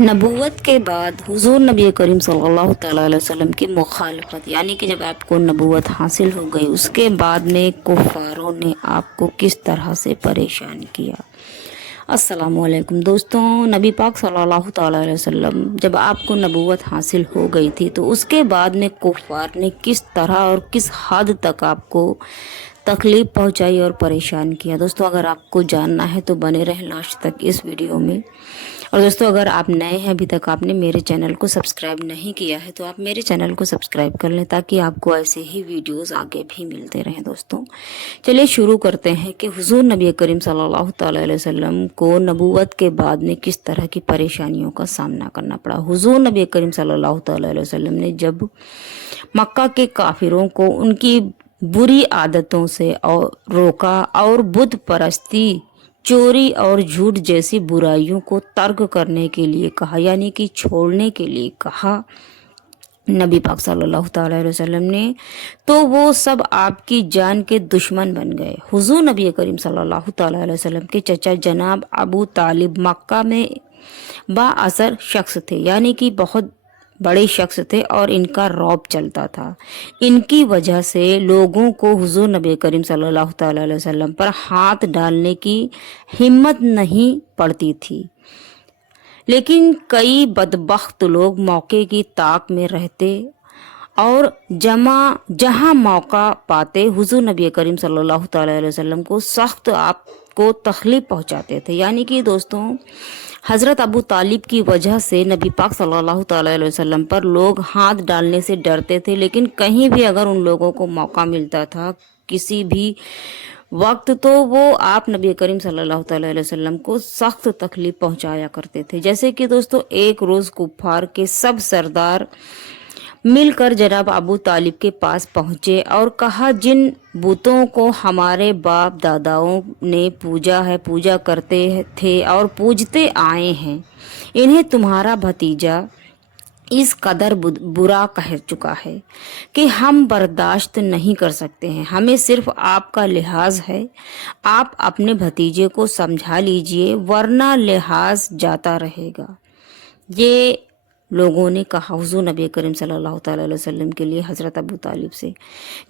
नबूवत के बाद हुजूर नबी करीम सल्लल्लाहु तआला अलैहि वसल्लम की मुखालफत यानी कि जब आपको नबूवत हासिल हो गई उसके बाद में कुफ़ारों ने आपको किस तरह से परेशान किया। अस्सलामु अलैकुम दोस्तों, नबी पाक सल्लल्लाहु तआला अलैहि वसल्लम जब आपको नबूवत हासिल हो गई थी तो उसके बाद में कुफ़ार ने किस तरह और किस हद तक आपको तकलीफ़ पहुंचाई और परेशान किया। दोस्तों, अगर आपको जानना है तो बने रहें लास्ट तक इस वीडियो में। और दोस्तों, अगर आप नए हैं, अभी तक आपने मेरे चैनल को सब्सक्राइब नहीं किया है तो आप मेरे चैनल को सब्सक्राइब कर लें ताकि आपको ऐसे ही वीडियोस आगे भी मिलते रहें। दोस्तों, चलिए शुरू करते हैं कि हुजूर नबी करीम सल्लल्लाहु तआला अलैहि वसल्लम को नबूवत के बाद में किस तरह की परेशानियों का सामना करना पड़ा। हुजूर नबी करीम सल्लल्लाहु तआला अलैहि वसल्लम ने जब मक्का के काफिरों को उनकी बुरी आदतों से और रोका और बुत परस्ती, चोरी और झूठ जैसी बुराइयों को तर्क करने के लिए कहा, यानी कि छोड़ने के लिए कहा नबी पाक सल्लल्लाहु तआला अलैहि वसल्लम ने, तो वो सब आपकी जान के दुश्मन बन गए। हुजूर नबी करीम सल्लल्लाहु तआला अलैहि वसल्लम के चचा जनाब अबू तालिब मक्का में बाअसर शख्स थे, यानी कि बहुत बड़े शख्स थे और इनका रौब चलता था। इनकी वजह से लोगों को हुजूर नबी करीम सल्लल्लाहु तआला अलैहि वसल्लम पर हाथ डालने की हिम्मत नहीं पड़ती थी। लेकिन कई बदबख्त लोग मौके की ताक में रहते और जहां मौका पाते हुजूर नबी करीम सल्लल्लाहु तआला अलैहि वसल्लम को सख्त आपको तकलीफ पहुंचाते थे। यानी कि दोस्तों, हज़रत अबू तालिब की वजह से नबी पाक सल्लल्लाहु तआला अलैहि वसल्लम पर लोग हाथ डालने से डरते थे, लेकिन कहीं भी अगर उन लोगों को मौका मिलता था किसी भी वक्त, तो वो आप नबी करीम सल्लल्लाहु तआला अलैहि वसल्लम को सख्त तकलीफ पहुंचाया करते थे। जैसे कि दोस्तों, एक रोज़ कुफ़ार के सब सरदार मिलकर जनाब अबू तालिब के पास पहुंचे और कहा, जिन बुतों को हमारे बाप दादाओं ने पूजा करते थे और पूजते आए हैं, इन्हें तुम्हारा भतीजा इस कदर बुरा कह चुका है कि हम बर्दाश्त नहीं कर सकते हैं। हमें सिर्फ आपका लिहाज है। आप अपने भतीजे को समझा लीजिए वरना लिहाज जाता रहेगा। ये लोगों ने कहा हुजूर नबी करीम सल्लल्लाहु तआला अलैहि वसल्लम के लिए हज़रत अबू तालिब से।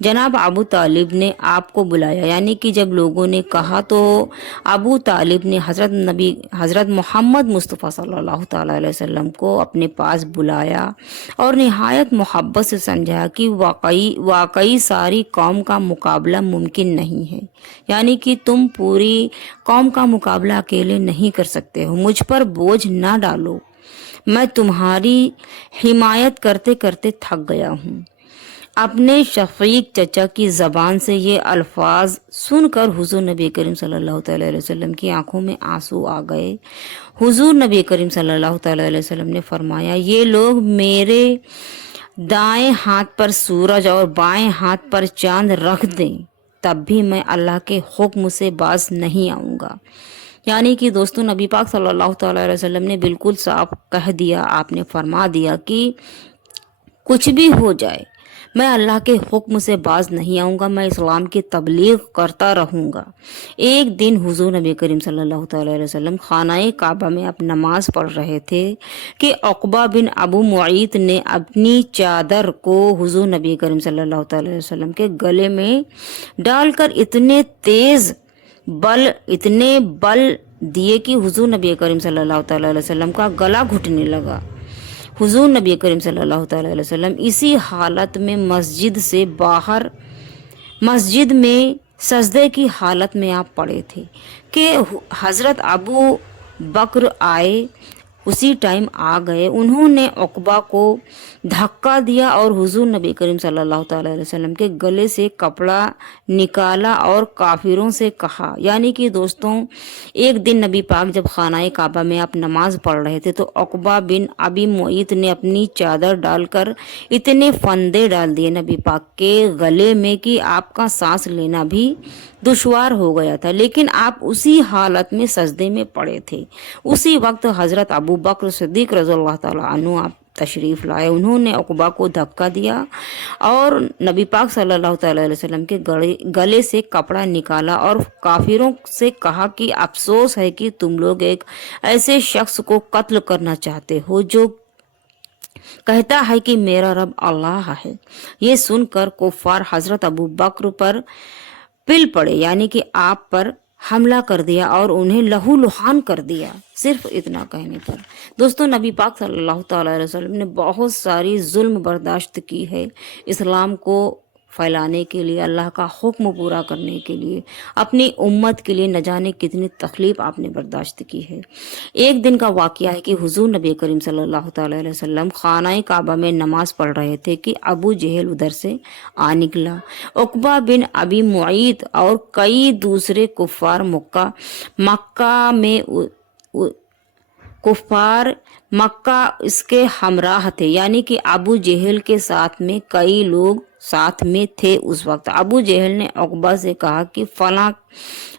जनाब अबू तालिब ने आपको बुलाया, यानी कि जब लोगों ने कहा तो अबू तालिब ने हज़रत मोहम्मद मुस्तफ़ा सल्लल्लाहु तआला अलैहि वसल्लम को अपने पास बुलाया और निहायत मोहब्बत से समझाया कि वाकई सारी कौम का मुकाबला मुमकिन नहीं है, यानी कि तुम पूरी कौम का मुकाबला अकेले नहीं कर सकते हो। मुझ पर बोझ ना डालो, मैं तुम्हारी हिमायत करते करते थक गया हूँ। अपने शफीक चचा की ज़बान से ये अल्फाज सुनकर हुजूर नबी करीम सल्लल्लाहु अलैहि वसल्लम की आंखों में आंसू आ गए। हुजूर नबी करीम सल्लल्लाहु अलैहि वसल्लम ने फरमाया, ये लोग मेरे दाएं हाथ पर सूरज और बाएं हाथ पर चांद रख दें, तब भी मैं अल्लाह के हुक्म से बाज नहीं आऊँगा। यानी कि दोस्तों, नबी पाक सल्लल्लाहु अलैहि वसल्लम ने बिल्कुल साफ कह दिया, आपने फरमा दिया कि कुछ भी हो जाए मैं अल्लाह के हुक्म से बाज नहीं आऊँगा, मैं इस्लाम की तबलीग करता रहूँगा। एक दिन हुजूर नबी करीम सल्लल्लाहु अलैहि वसल्लम खानाए काबा में अब नमाज पढ़ रहे थे कि उक़बा बिन अबू मुअय्यिद ने अपनी चादर को हुजूर नबी करीम सल्लल्लाहु अलैहि वसल्लम के गले में डालकर इतने बल दिए कि हुजूर नबी करीम सल्लल्लाहु अलैहि वसल्लम का गला घुटने लगा। हुजूर नबी करीम सल्लल्लाहु अलैहि वसल्लम इसी हालत में मस्जिद में सजदे की हालत में आप पड़े थे कि हज़रत अबू बकर आए, उसी टाइम आ गए। उन्होंने उक़बा को धक्का दिया और हुजूर नबी करीम सल्लल्लाहु अलैहि वसल्लम के गले से कपड़ा निकाला और काफिरों से कहा। यानी कि दोस्तों, एक दिन नबी पाक जब खानाए काबा में आप नमाज पढ़ रहे थे तो उक़बा बिन अबी मुअय्यिद ने अपनी चादर डालकर इतने फंदे डाल दिए नबी पाक के गले में कि आपका सांस लेना भी दुश्वार हो गया था, लेकिन आप उसी हालत में सजदे में पड़े थे। उसी वक्त हज़रत अबू बकर सिद्दीक़ रज़ियल्लाहु ताला अन्हु तशरीफ़ लाए। उन्होंने उक़बा को धक्का दिया और नबी पाक सल्लल्लाहु अलैहि वसल्लम के गले से कपड़ा निकाला और काफिरों से कहा कि अफसोस है कि तुम लोग एक ऐसे शख्स को कत्ल करना चाहते हो जो कहता है कि मेरा रब अल्लाह है। ये सुनकर कुफ़ार हजरत अबू बकर पर पिल पड़े, यानी कि आप पर हमला कर दिया और उन्हें लहूलुहान कर दिया सिर्फ इतना कहने पर। दोस्तों, नबी पाक सल्लल्लाहु अलैहि वसल्लम ने बहुत सारी जुल्म बर्दाश्त की है इस्लाम को फैलाने के लिए, अल्लाह का हुक्म पूरा करने के लिए, अपनी उम्मत के लिए। न जाने कितनी तकलीफ आपने बर्दाश्त की है। एक दिन का वाक़या है कि हुजूर नबी करीम सल्लल्लाहु अलैहि वसल्लम खाना काबा में नमाज पढ़ रहे थे कि अबू जहल उधर से आ निकला। उक़बा बिन अबी मुईत और कई दूसरे कुफ़ार मक्का इसके हमराह थे, यानी कि अबू जहल के साथ में कई लोग साथ में थे। उस वक्त अबू जहल ने उक़बा से कहा कि फलां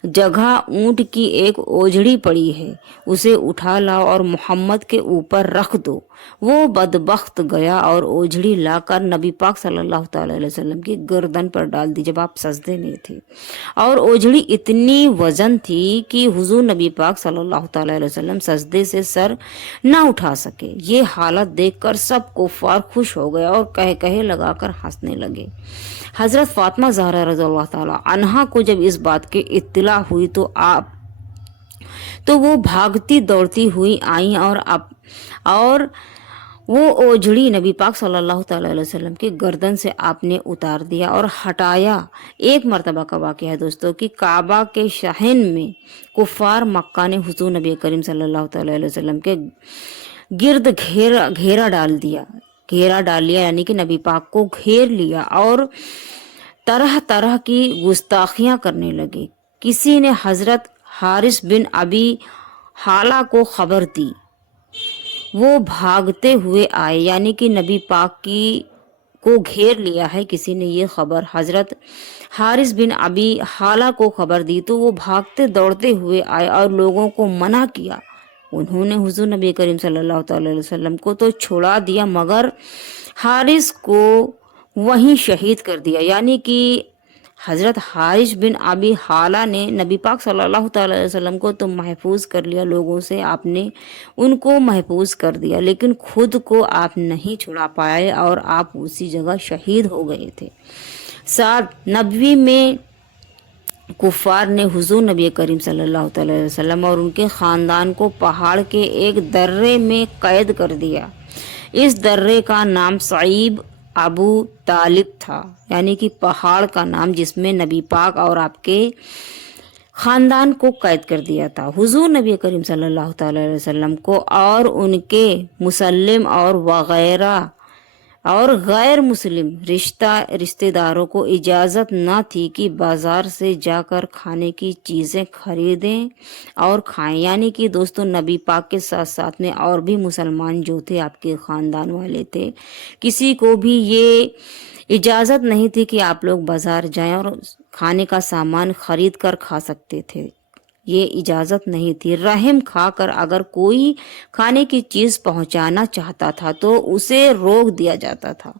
जगह ऊंट की एक ओझड़ी पड़ी है, उसे उठा लाओ और मोहम्मद के ऊपर रख दो। वो बदबख्त गया और ओझड़ी लाकर नबी पाक सल्लल्लाहु अलैहि वसल्लम की गर्दन पर डाल दी जब आप सजदे में थे, और ओझड़ी इतनी वजन थी कि हुजूर नबी पाक सल्लल्लाहु अलैहि वसल्लम सजदे से सर न उठा सके। ये हालत देखकर सब कुफ़ार खुश हो गए और कह कहे लगाकर हंसने लगे। हजरत फातिमा ज़हरा रज़ियल्लाहु ताला अन्हा को जब इस बात की इत्तिला हुई तो वो भागती दौड़ती हुई आई और वो ओझड़ी नबी पाक सल्लल्लाहु अलैहि वसल्लम की गर्दन से आपने उतार दिया और हटाया। एक मरतबा का वाक़या है दोस्तों कि काबा के शहन में कुफ़ार मक्का ने हुजूर नबी करीम सल्लल्लाहु अलैहि वसल्लम के गिर्द घेरा डाल लिया, यानी कि नबी पाक को घेर लिया और तरह तरह की गुस्ताखियां करने लगे। किसी ने हजरत हारिस बिन अबी हाला को खबर दी, वो भागते हुए आए, यानी कि नबी पाक को घेर लिया है किसी ने, ये खबर हजरत हारिस बिन अबी हाला को खबर दी तो वो भागते दौड़ते हुए आए और लोगों को मना किया। उन्होंने हुजूर नबी करीम सल्लल्लाहु अलैहि वसल्लम को तो छोड़ा दिया, मगर हारिस को वहीं शहीद कर दिया। यानी कि हजरत हारिस बिन अबी हाला ने नबी पाक सल्लल्लाहु अलैहि वसल्लम को तो महफूज कर लिया, लोगों से आपने उनको महफूज कर दिया, लेकिन खुद को आप नहीं छुड़ा पाए और आप उसी जगह शहीद हो गए थे। साथ नबवी में कुफ़ार ने हुजूर नबी करीम सल्लल्लाहु अलैहि वसल्लम और उनके ख़ानदान को पहाड़ के एक दर्रे में कैद कर दिया। इस दर्रे का नाम सईब अबू तालिब था, यानी कि पहाड़ का नाम जिसमें नबी पाक और आपके ख़ानदान को कैद कर दिया था। हुजूर नबी करीम सल्लल्लाहु अलैहि वसल्लम को और उनके मुसल्लिम और गैर मुस्लिम रिश्तेदारों को इजाज़त न थी कि बाज़ार से जाकर खाने की चीज़ें खरीदें और खाएं। यानी कि दोस्तों, नबी पाक के साथ साथ में और भी मुसलमान जो थे आपके ख़ानदान वाले थे, किसी को भी ये इजाज़त नहीं थी कि आप लोग बाज़ार जाएं और खाने का सामान खरीद कर खा सकते थे। ये इजाज़त नहीं थी। रहम खाकर अगर कोई खाने की चीज़ पहुंचाना चाहता था तो उसे रोक दिया जाता था।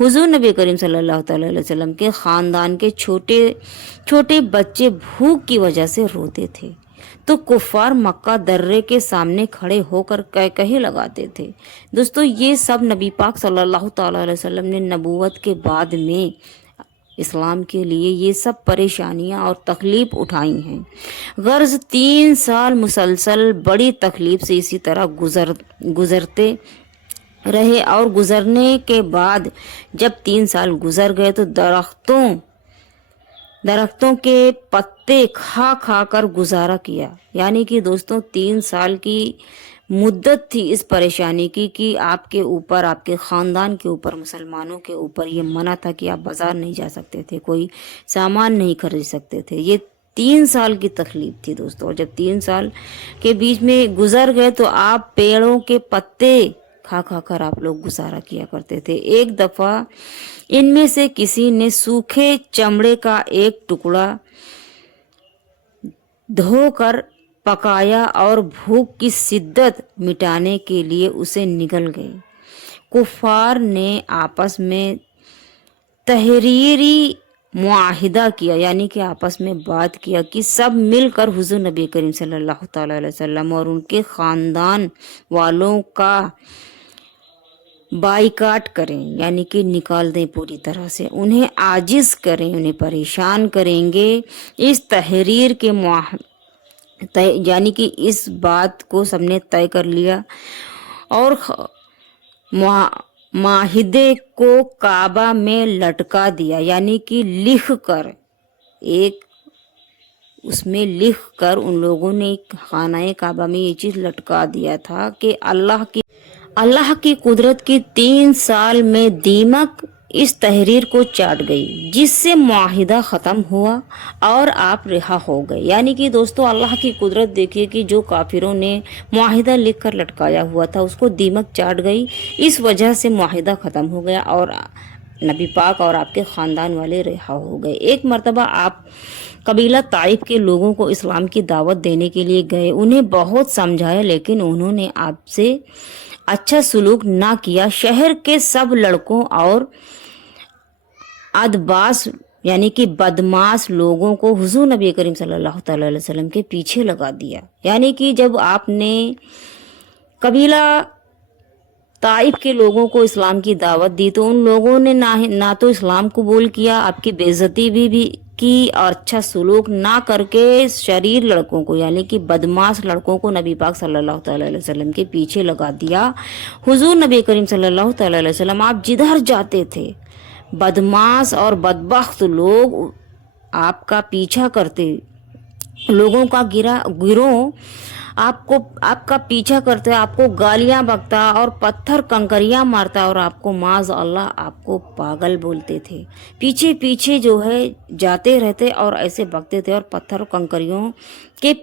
हुजूर नबी करीम सल्लल्लाहु अलैहि वसल्लम के ख़ानदान के छोटे छोटे बच्चे भूख की वजह से रोते थे तो कुफ़ार मक्का दर्रे के सामने खड़े होकर कहे लगाते थे। दोस्तों, ये सब नबी पाक सल्लल्लाहु अलैहि वसल्लम ने नबूवत के बाद में इस्लाम के लिए ये सब परेशानियां और तकलीफ उठाई हैं। गर्ज 3 साल मुसलसल बड़ी तकलीफ से इसी तरह गुजरते रहे और गुजरने के बाद जब 3 साल गुजर गए तो दरख्तों के पत्ते खा खा कर गुजारा किया। यानी कि दोस्तों, 3 साल की मुद्दत थी इस परेशानी की कि आपके ऊपर, आपके ख़ानदान के ऊपर, मुसलमानों के ऊपर ये मना था कि आप बाज़ार नहीं जा सकते थे, कोई सामान नहीं खरीद सकते थे। ये 3 साल की तकलीफ थी दोस्तों। और जब 3 साल के बीच में गुजर गए तो आप पेड़ों के पत्ते खा खा कर आप लोग गुजारा किया करते थे। एक दफ़ा इनमें से किसी ने सूखे चमड़े का एक टुकड़ा धोकर पकाया और भूख की शिद्दत मिटाने के लिए उसे निगल गए। कुफार ने आपस में तहरीरी मुआहिदा किया, यानी कि आपस में बात किया कि सब मिलकर हुजूर नबी करीम सल्लल्लाहु ताला अलैहि वसल्लम और उनके ख़ानदान वालों का बाइकाट करें, यानी कि निकाल दें पूरी तरह से, उन्हें आजिज़ करें, उन्हें परेशान करेंगे। इस तहरीर के यानी कि इस बात को सबने तय कर लिया और माहिदे को काबा में लटका दिया, यानी कि लिख कर, एक उसमें लिख कर उन लोगों ने खानाए काबा में ये चीज़ लटका दिया था कि अल्लाह की कुदरत की 3 साल में दीमक इस तहरीर को चाट गई, जिससे मुआहिदा ख़त्म हुआ और आप रिहा हो गए। यानी कि दोस्तों अल्लाह की कुदरत देखिए कि जो काफिरों ने मुआहिदा लिख कर लटकाया हुआ था उसको दीमक चाट गई, इस वजह से मुआहिदा ख़त्म हो गया और नबी पाक और आपके ख़ानदान वाले रिहा हो गए। एक मर्तबा आप कबीला ताइफ के लोगों को इस्लाम की दावत देने के लिए गए, उन्हें बहुत समझाया लेकिन उन्होंने आपसे अच्छा सलूक ना किया। शहर के सब लड़कों और अदबास यानी कि बदमाश लोगों को हुजूर नबी करीम सल्लल्लाहु अलैहि वसल्लम के पीछे लगा दिया। यानी कि जब आपने कबीला ताइफ के लोगों को इस्लाम की दावत दी तो उन लोगों ने ना तो इस्लाम कबूल किया, आपकी बेइज्जती भी की और अच्छा सलूक ना करके शरीर लड़कों को यानी कि बदमाश लड़कों को नबी पाक सल्लल्लाहु अलैहि वसल्लम के पीछे लगा दिया। हुजूर नबी करीम सल्लल्लाहु अलैहि वसल्लम आप जिधर जाते थे बदमाश और बदबख्त लोग आपका पीछा करते, लोगों का गिरोह आपका पीछा करते, आपको गालियां बकता और पत्थर कंकरियां मारता और आपको माज अल्लाह आपको पागल बोलते थे। पीछे पीछे जो है जाते रहते और ऐसे बकते थे और पत्थर कंकरियों के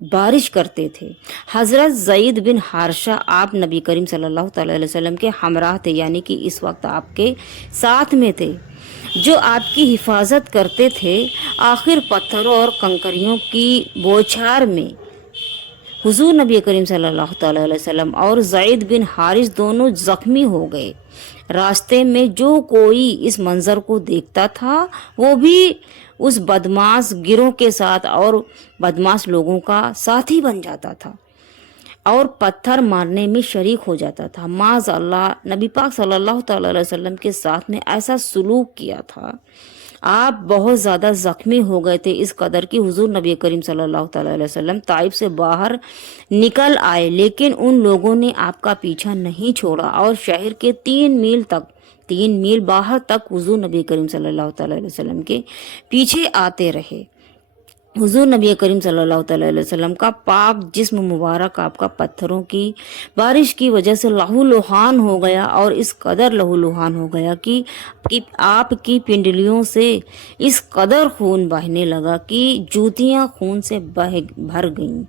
बारिश करते थे। हज़रत ज़ईद बिन हारिसा आप नबी करीम सल्लल्लाहु अलैहि वसल्लम के हमराह थे, यानी कि इस वक्त आपके साथ में थे, जो आपकी हिफाजत करते थे। आखिर पत्थरों और कंकरियों की बौछार में हुजूर नबी करीम सल्लल्लाहु अलैहि वसल्लम और ज़ईद बिन हारिस दोनों जख्मी हो गए। रास्ते में जो कोई इस मंजर को देखता था वो भी उस बदमाश गिरोह के साथ और बदमाश लोगों का साथी बन जाता था और पत्थर मारने में शरीक हो जाता था। माज़ अल्लाह नबी पाक सल्लल्लाहु अलैहि वसल्लम के साथ में ऐसा सुलूक किया था, आप बहुत ज़्यादा ज़ख्मी हो गए थे, इस कदर कि हुजूर नबी करीम सल्लल्लाहु अलैहि वसल्लम ताइफ से बाहर निकल आए, लेकिन उन लोगों ने आपका पीछा नहीं छोड़ा और शहर के 3 मील बाहर तक हुजूर नबी करीम सल्लल्लाहु अलैहि वसल्लम के पीछे आते रहे। हुजूर नबी करीम सल्लल्लाहु अलैहि वसल्लम का पाक जिस्म मुबारक आपका पत्थरों की बारिश की वजह से लहूलुहान हो गया और इस कदर लहूलुहान हो गया कि आपकी पिंडलियों से इस कदर खून बहने लगा कि जूतियां खून से भर गईं।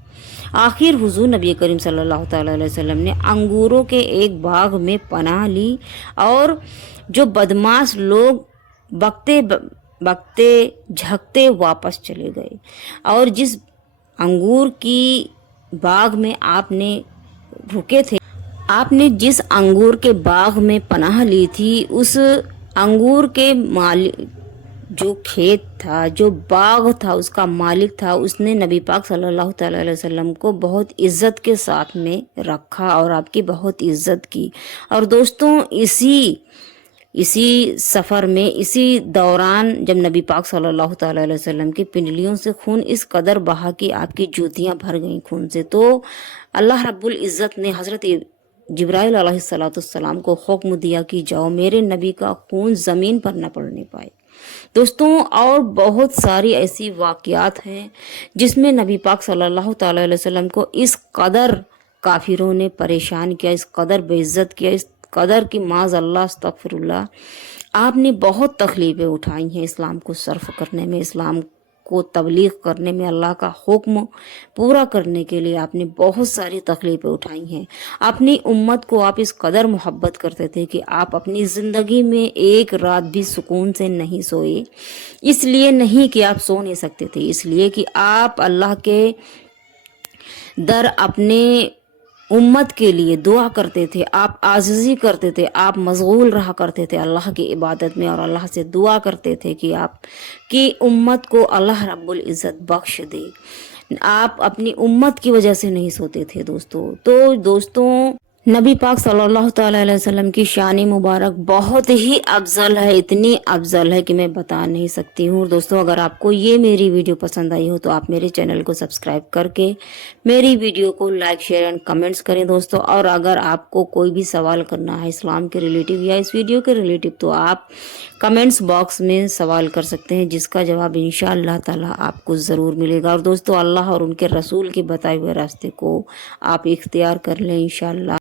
आखिर हुजूर नबी करीम सल्लल्लाहु अलैहि वसल्लम ने अंगूरों के एक बाग में पनाह ली और जो बदमाश लोग बकते झकते वापस चले गए और जिस अंगूर की बाग में आपने रुके थे, आपने जिस अंगूर के बाग में पनाह ली थी, उस अंगूर के मालिक जो खेत था, जो बाग था, उसका मालिक था, उसने नबी पाक सल्लल्लाहु अलैहि वसल्लम को बहुत इज़्ज़त के साथ में रखा और आपकी बहुत इज़्ज़त की। और दोस्तों इसी सफ़र में, इसी दौरान जब नबी पाक सल्लल्लाहु अलैहि वसल्लम की पिंडलियों से खून इस कदर बहा कि आपकी जूतियां भर गईं खून से, तो अल्लाह रब्बुल इज़्ज़त ने हज़रत जिब्राइल अलैहिस्सलाम को हुक्म दिया कि जाओ मेरे नबी का खून ज़मीन पर न पड़ने पाए। दोस्तों और बहुत सारी ऐसी वाक़यात हैं जिसमें नबी पाक सल्लल्लाहु अलैहि वसल्लम को इस कदर काफिरों ने परेशान किया, इस कदर बेइज्जत किया, इस कदर की माज़ अल्लाह अस्तगफिरुल्लाह, आपने बहुत तकलीफ़ें उठाई हैं इस्लाम को सर्फ करने में, इस्लाम को तबलीग करने में, अल्लाह का हुक्म पूरा करने के लिए आपने बहुत सारी तकलीफ़ें उठाई हैं। अपनी उम्मत को आप इस कदर मोहब्बत करते थे कि आप अपनी ज़िंदगी में एक रात भी सुकून से नहीं सोए। इसलिए नहीं कि आप सो नहीं सकते थे, इसलिए कि आप अल्लाह के दर अपने उम्मत के लिए दुआ करते थे, आप आजिज़ी करते थे, आप मशगूल रहा करते थे अल्लाह की इबादत में और अल्लाह से दुआ करते थे कि आप की उम्मत को अल्लाह रब्बुल इज़्ज़त बख्श दे। आप अपनी उम्मत की वजह से नहीं सोते थे दोस्तों। तो दोस्तों नबी पाक सल्लल्लाहु ताला अलैहि वसल्लम की शान मुबारक बहुत ही अफजल है, इतनी अफजल है कि मैं बता नहीं सकती हूँ। दोस्तों अगर आपको ये मेरी वीडियो पसंद आई हो तो आप मेरे चैनल को सब्सक्राइब करके मेरी वीडियो को लाइक शेयर एंड कमेंट्स करें दोस्तों। और अगर आपको कोई भी सवाल करना है इस्लाम के रिलेटिव या इस वीडियो के रिलेटिव तो आप कमेंट्स बॉक्स में सवाल कर सकते हैं, जिसका जवाब इंशाअल्लाह ताला आपको ज़रूर मिलेगा। और दोस्तों अल्लाह और उनके रसूल के बताए हुए रास्ते को आप इख्तियार कर लें इंशाअल्लाह।